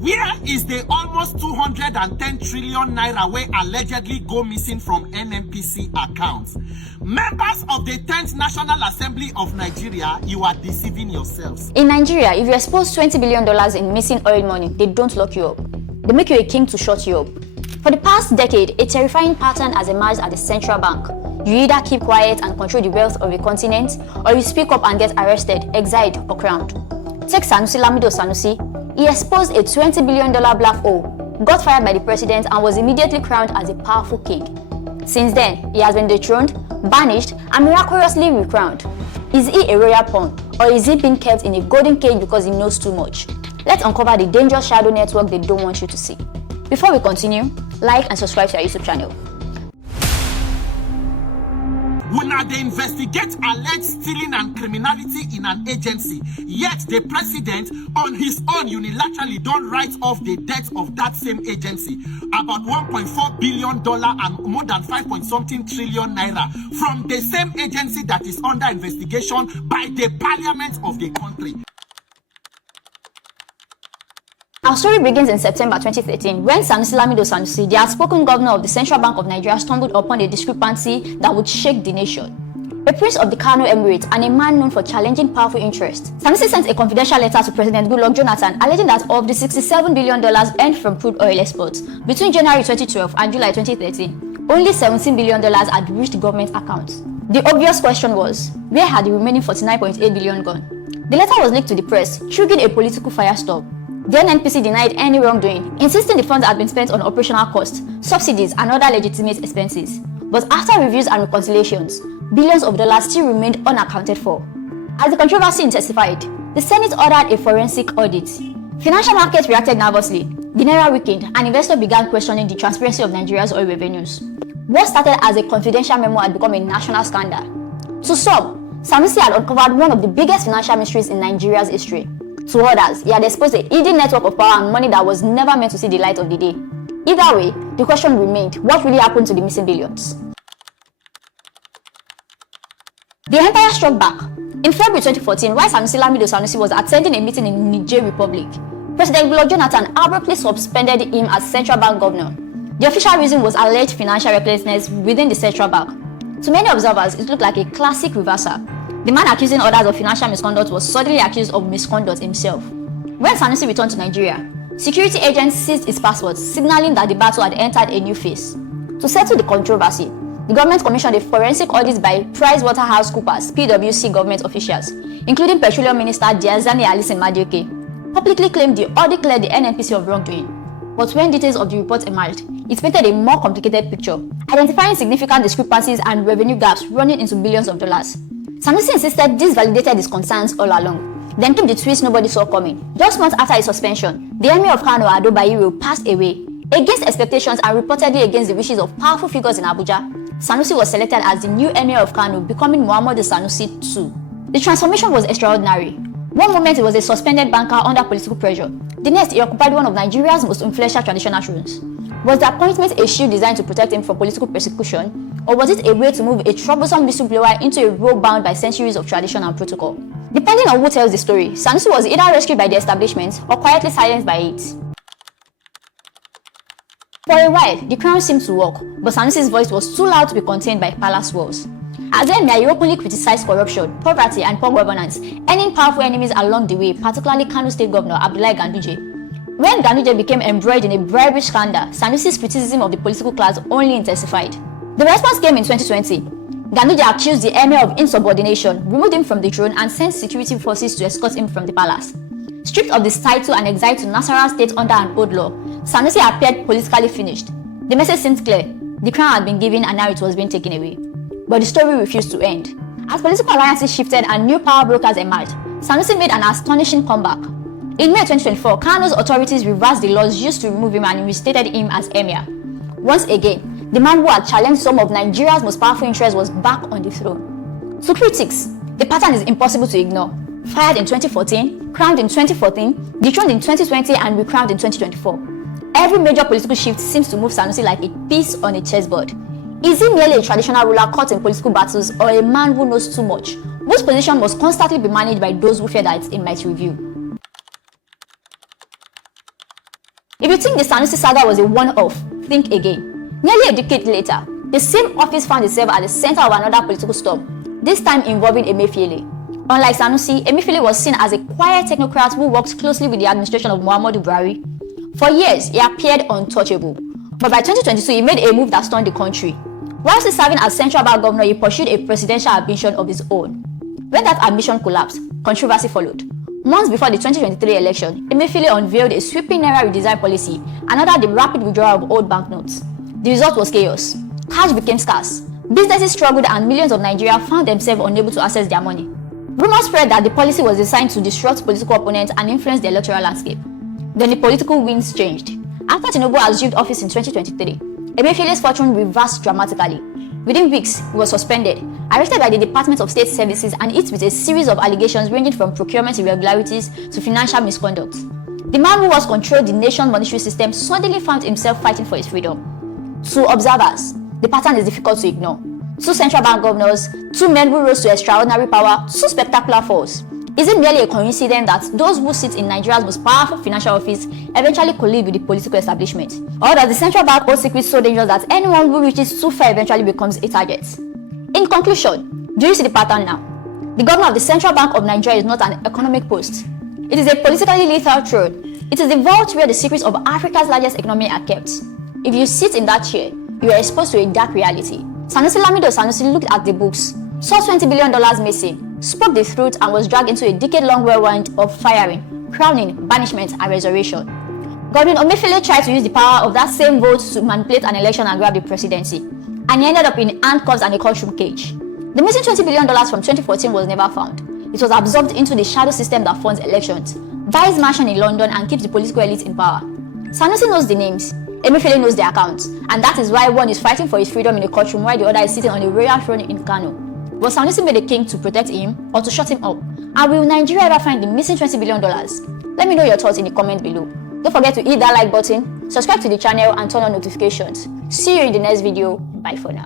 Where is the almost 210 trillion naira wey allegedly go missing from NNPC accounts? Members of the 10th National Assembly of Nigeria, you are deceiving yourselves. In Nigeria, if you expose $20 billion in missing oil money, they don't lock you up. They make you a king to shut you up. For the past decade, a terrifying pattern has emerged at the central bank. You either keep quiet and control the wealth of a continent, or you speak up and get arrested, exiled, or crowned. Take Sanusi Lamido Sanusi. He exposed a $20 billion black hole, got fired by the president, and was immediately crowned as a powerful king. Since then, he has been dethroned, banished, and miraculously recrowned. Is he a royal pawn, or is he being kept in a golden cage because he knows too much? Let's uncover the dangerous shadow network they don't want you to see. Before we continue, like and subscribe to our YouTube channel. Una dey investigate alleged stealing and criminality in an agency, yet the president on his own unilaterally don write off the debt of that same agency, about $1.4 billion and more than 5-something trillion naira from the same agency that is under investigation by the parliament of the country. Our story begins in September 2013 when Sanusi Lamido Sanusi, the outspoken governor of the Central Bank of Nigeria, stumbled upon a discrepancy that would shake the nation. A prince of the Kano Emirate and a man known for challenging powerful interests, Sanusi sent a confidential letter to President Goodluck Jonathan alleging that of the $67 billion earned from crude oil exports between January 2012 and July 2013, only $17 billion had reached government accounts. The obvious question was, where had the remaining $49.8 billion gone? The letter was leaked to the press, triggering a political firestorm. The NNPC denied any wrongdoing, insisting the funds had been spent on operational costs, subsidies, and other legitimate expenses. But after reviews and reconciliations, billions of dollars still remained unaccounted for. As the controversy intensified, the Senate ordered a forensic audit. Financial markets reacted nervously, the naira weakened, and investors began questioning the transparency of Nigeria's oil revenues. What started as a confidential memo had become a national scandal. To some, Sanusi had uncovered one of the biggest financial mysteries in Nigeria's history. To others, he had exposed a hidden network of power and money that was never meant to see the light of the day. Either way, the question remained, what really happened to the missing billions? The empire struck back. In February 2014, while Sanusi Lamido Sanusi was attending a meeting in Niger Republic, President Goodluck Jonathan abruptly suspended him as central bank governor. The official reason was alleged financial recklessness within the central bank. To many observers, it looked like a classic reversal. The man accusing others of financial misconduct was suddenly accused of misconduct himself. When Sanusi returned to Nigeria, security agents seized his passports, signaling that the battle had entered a new phase. To settle the controversy, the government commissioned a forensic audit by PricewaterhouseCoopers (PwC) government officials, including Petroleum Minister Diazani Alison Madioke, publicly claimed the audit cleared the NNPC of wrongdoing. But when details of the report emerged, it painted a more complicated picture, identifying significant discrepancies and revenue gaps running into billions of dollars. Sanusi insisted this validated his concerns all along, then took the twist nobody saw coming. Just months after his suspension, the Emir of Kano passed away. Against expectations and reportedly against the wishes of powerful figures in Abuja, Sanusi was selected as the new Emir of Kano, becoming Muhammadu Sanusi II. The transformation was extraordinary. One moment he was a suspended banker under political pressure. The next, he occupied one of Nigeria's most influential traditional thrones. Was the appointment a shield designed to protect him from political persecution? Or was it a way to move a troublesome whistleblower into a role bound by centuries of tradition and protocol? Depending on who tells the story, Sanusi was either rescued by the establishment or quietly silenced by it. For a while, the crown seemed to work, but Sanusi's voice was too loud to be contained by palace walls. As Emir, he openly criticized corruption, poverty, and poor governance, earning powerful enemies along the way, particularly Kano State Governor Abdullahi Ganduje. When Ganduje became embroiled in a bribery scandal, Sanusi's criticism of the political class only intensified. The response came in 2020. Ganduje accused the Emir of insubordination, removed him from the throne, and sent security forces to escort him from the palace. Stripped of his title and exiled to Nasarawa State under an old law, Sanusi appeared politically finished. The message seemed clear. The crown had been given and now it was being taken away. But the story refused to end. As political alliances shifted and new power brokers emerged, Sanusi made an astonishing comeback. In May 2024, Kano's authorities reversed the laws used to remove him and reinstated him as Emir. Once again, the man who had challenged some of Nigeria's most powerful interests was back on the throne. To critics, the pattern is impossible to ignore. Fired in 2014, crowned in 2014, dethroned in 2020, and recrowned in 2024. Every major political shift seems to move Sanusi like a piece on a chessboard. Is he merely a traditional ruler caught in political battles, or a man who knows too much, whose position must constantly be managed by those who fear that it might reveal? If you think the Sanusi saga was a one-off, think again. Nearly a decade later, the same office found itself at the center of another political storm, this time involving Emefiele. Unlike Sanusi, Emefiele was seen as a quiet technocrat who worked closely with the administration of Muhammadu Buhari. For years, he appeared untouchable. But by 2022, he made a move that stunned the country. While still serving as central bank governor, he pursued a presidential ambition of his own. When that ambition collapsed, controversy followed. Months before the 2023 election, Emefiele unveiled a sweeping naira redesign policy and ordered the rapid withdrawal of old banknotes. The result was chaos. Cash became scarce. Businesses struggled and millions of Nigerians found themselves unable to access their money. Rumors spread that the policy was designed to disrupt political opponents and influence the electoral landscape. Then the political winds changed. After Tinubu assumed office in 2023, Emefiele's fortune reversed dramatically. Within weeks, he was suspended, arrested by the Department of State Services, and hit with a series of allegations ranging from procurement irregularities to financial misconduct. The man who once controlled the nation's monetary system suddenly found himself fighting for his freedom. To observers, the pattern is difficult to ignore. Two central bank governors, two men who rose to extraordinary power, two spectacular falls. Is it merely a coincidence that those who sit in Nigeria's most powerful financial office eventually collude with the political establishment? Or does the central bank hold secrets so dangerous that anyone who reaches too far eventually becomes a target? In conclusion, do you see the pattern now? The governor of the Central Bank of Nigeria is not an economic post. It is a politically lethal throne. It is the vault where the secrets of Africa's largest economy are kept. If you sit in that chair, you are exposed to a dark reality. Sanusi Lamido Sanusi looked at the books, saw $20 billion missing, spoke the truth, and was dragged into a decade-long whirlwind of firing, crowning, banishment, and resurrection. Godwin Emefiele tried to use the power of that same vote to manipulate an election and grab the presidency, and he ended up in handcuffs and a courtroom cage. The missing $20 billion from 2014 was never found. It was absorbed into the shadow system that funds elections, buys mansion in London, and keeps the political elite in power. Sanusi knows the names, Emefiele knows the accounts, and that is why one is fighting for his freedom in a courtroom while the other is sitting on a royal throne in Kano. Was Sanusi made a king to protect him or to shut him up? And will Nigeria ever find the missing $20 billion? Let me know your thoughts in the comment below. Don't forget to hit that like button, subscribe to the channel, and turn on notifications. See you in the next video. Bye for now.